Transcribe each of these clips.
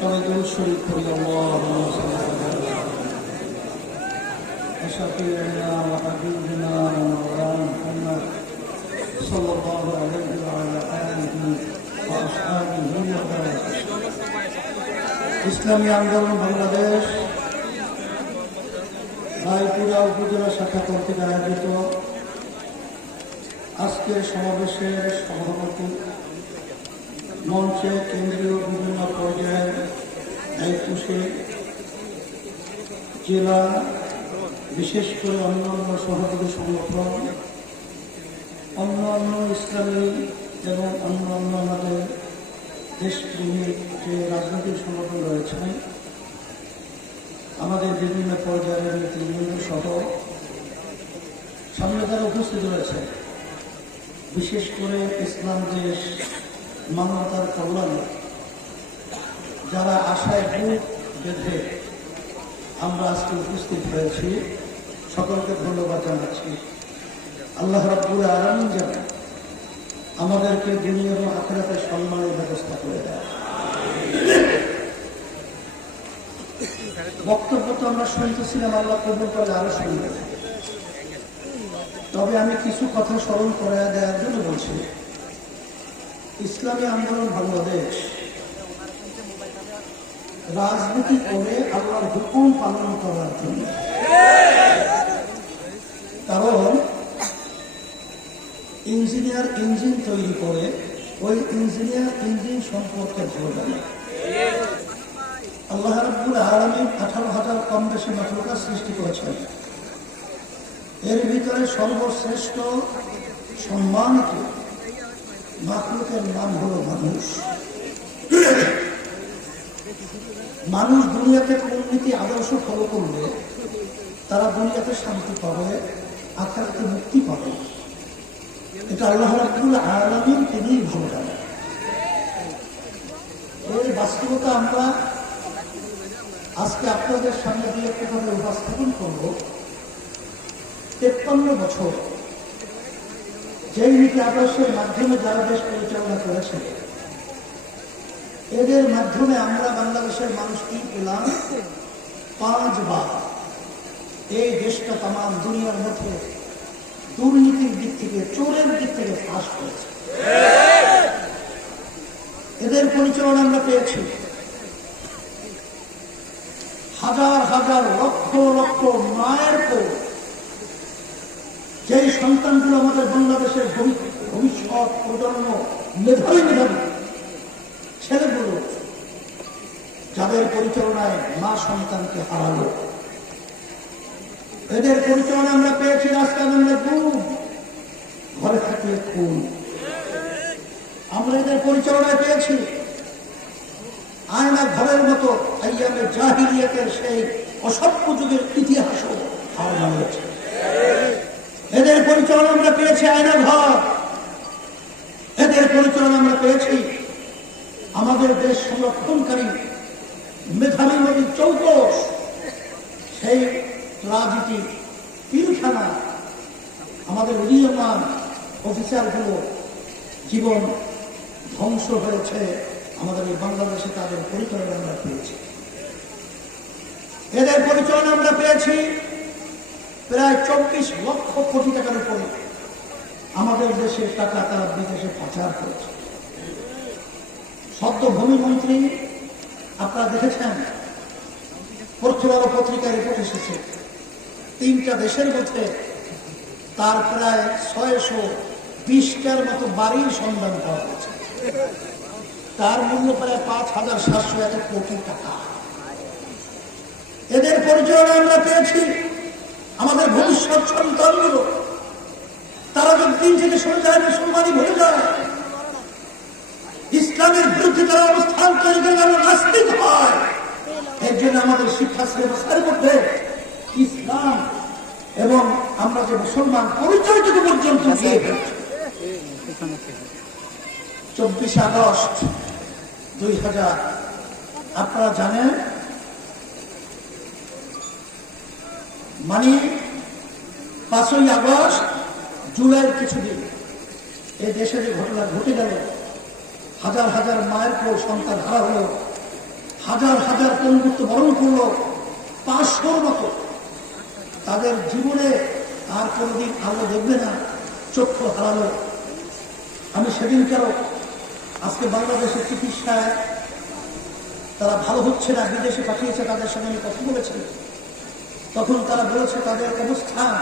সবাই দরুদ শরীফ করি আল্লাহুম্মা সাল্লি আলা وشفيعنا وحبيبنا ومولانا محمد صلى الله عليه وعلى آله وأصحابه وبارك ইসলামী আন্দোলন বাংলাদেশ রায়পুরা উপজেলা শাখা কর্তৃক আয়োজিত আজকের সমাবেশের সভাপতি মঞ্চে কেন্দ্রীয় বিভিন্ন পর্যায়ের দায়িত্বশীল জেলা, বিশেষ করে অন্যান্য সহযোগী সংগঠন, অন্যান্য ইসলামী এবং অন্যান্য আমাদের দেশপ্রেমিক যে রাজনৈতিক সংগঠন রয়েছে, আমাদের বিভিন্ন পর্যায়ের নীতিবৃন্দ সহ সামনে তারা উপস্থিত রয়েছে। বিশেষ করে ইসলাম দেশ, মানবতার কল্যাণে যারা আশায় বুক বেঁধে আমরা আজকে উপস্থিত হয়েছি, সকলকে ধন্যবাদ জানাচ্ছি। আল্লাহ রাব্বুল আলমিন যেন আমাদেরকে দুনিয়া এবং সম্মানের ব্যবস্থা করে দেয় বক্তব্য তো আমরা শুনতেছিলাম, আল্লাহ কবুল করলে আরও শুনবে তবে আমি কিছু কথা স্মরণ করে দেওয়ার জন্য বলছি, ইসলামী আন্দোলন বাংলাদেশ রাজনীতি করে আল্লাহর হুকুম পালন করার জন্য। কারণ, ইঞ্জিনিয়ার ইঞ্জিন তৈরি করে ওই ইঞ্জিনিয়ার ইঞ্জিন সম্পর্কে ভালো জানে আল্লাহ আঠারো হাজার কম বেশি মাতৃকার সৃষ্টি করেছেন। এর ভিতরে সর্বশ্রেষ্ঠ সম্মানিত মাখলুকের নাম হলো মানুষ। মানুষ দুনিয়াতে উন্নতি আদর্শ ফলো করলে তারা দুনিয়াতে শান্তি পাবে, আখারাতে মুক্তি পাবে। এটা আল্লাহ রাবুল আলমিন তিনিই ভালো জানেন এই বাস্তবতা আমরা আজকে আপনাদের সামনে দিয়ে একটু করে উপস্থাপন করব। তেপ্পান্ন বছর যেই নীতি আদর্শের মাধ্যমে যারা দেশ পরিচালনা করেছে, এদের মাধ্যমে আমরা বাংলাদেশের মানুষ কি পেলাম পাঁচবার এই দেশটা তাম দুনিয়ার মধ্যে দুর্নীতির দিক থেকে, চোরের দিক থেকে ফাঁস করেছে। এদের পরিচালনা আমরা পেয়েছি। হাজার হাজার, লক্ষ লক্ষ মায়ের কোল। যেই সন্তানগুলো আমাদের বাংলাদেশের ভবিষ্যৎ প্রজন্ম মেধাবী মেধাবী সন্তানকে হারালো। এদের পরিচালনা আমরা পেয়েছি রাস্তাঘাটে খুন ঘরে থাকিয়ে খুন। আমরা এদের পরিচালনায় পেয়েছি। আয়না ঘরের মতো আইয়ামের জাহিলিয়াতের সেই অসভ্য যুগের ইতিহাসও হারানো হয়েছে। এদের পরিচালনা আমরা পেয়েছি আয়না ঘর। এদের পরিচালনা আমরা পেয়েছি। আমাদের দেশ সংরক্ষণকারী মেধাবী নদী চৌকস। সেই রাজনীতি পিলখানা আমাদের উদীয়মান অফিসারগুলো জীবন ধ্বংস হয়েছে, আমাদের এই বাংলাদেশে তাদের পরিচালনা আমরা পেয়েছি। এদের পরিচালনা আমরা পেয়েছি প্রায় চব্বিশ লক্ষ কোটি টাকার উপরে। আমাদের দেশের টাকা তারা বিদেশে পাচার করেছে। সদ্য ভূমিমন্ত্রী আপনারা দেখেছেন? পত্রিকার পত্রিকায় রিপোর্ট এসেছে। তিনটা দেশের মধ্যে তার প্রায় ছয়শো বিশটার মতো বাড়ির সন্ধান পাওয়া গেছে। তার মূল্য প্রায় পাঁচ হাজার সাতশো এক কোটি টাকা। এদের পরিচালনা আমরা পেয়েছি। আমাদের ভবিষ্যৎ সন্তানগুলো। তারা যদি দিন থেকে সরে যায় মুসলমানই ভরে যায় ইসলামের বিরুদ্ধে তারা অবস্থান করে যেন নাস্তিক হয়। এর জন্য আমাদের শিক্ষা সিলেবাসের মধ্যে ইসলাম এবং আমরা যে মুসলমান পরিচয়টুকু পর্যন্ত দিয়ে চব্বিশে আগস্ট দুই হাজার, আপনারা জানেন মানে পাঁচই আগস্ট জুলাইয়ের কিছুদিন এই দেশে যে ঘটনা ঘটে গেল হাজার হাজার মায়ের কেউ সন্তান হারা হলো। হাজার হাজার পঙ্গুত্ব বরণ করল পাঁচশোর মতো। তাদের জীবনে আর কোনোদিন আলো দেখবে না, চক্ষু হারালো। আমি সেদিন কেন আজকে বাংলাদেশের চিকিৎসায় তারা ভালো হচ্ছে না, বিদেশে পাঠিয়েছে তাদের সঙ্গে আমি কথা বলেছি। তখন তারা বলেছে, তাদের অবস্থান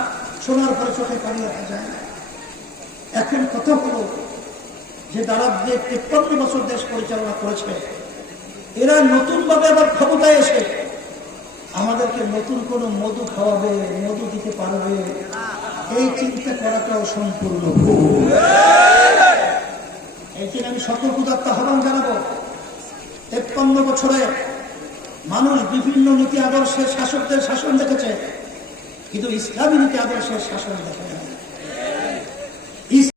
শোনার পরে চোখে পানি রাখা যায় এখন কথা হলো যে তারা যে তেপ্পান্ন বছর দেশ পরিচালনা করেছে। এরা নতুন ভাবে আবার ক্ষমতায় এসে আমাদেরকে নতুন কোন মধু খাওয়াবে, মধু দিতে পারবে। এই চিন্তা করাটাও সম্পূর্ণ ভুল। এই জন্য আমি সতর্কতার্থ আহ্বান জানাব। তেপ্পান্ন বছরে মানুষ বিভিন্ন নীতি আদর্শের শাসকদের শাসন দেখেছে, কিন্তু ইসলামী নীতি আদর্শের শাসন দেখে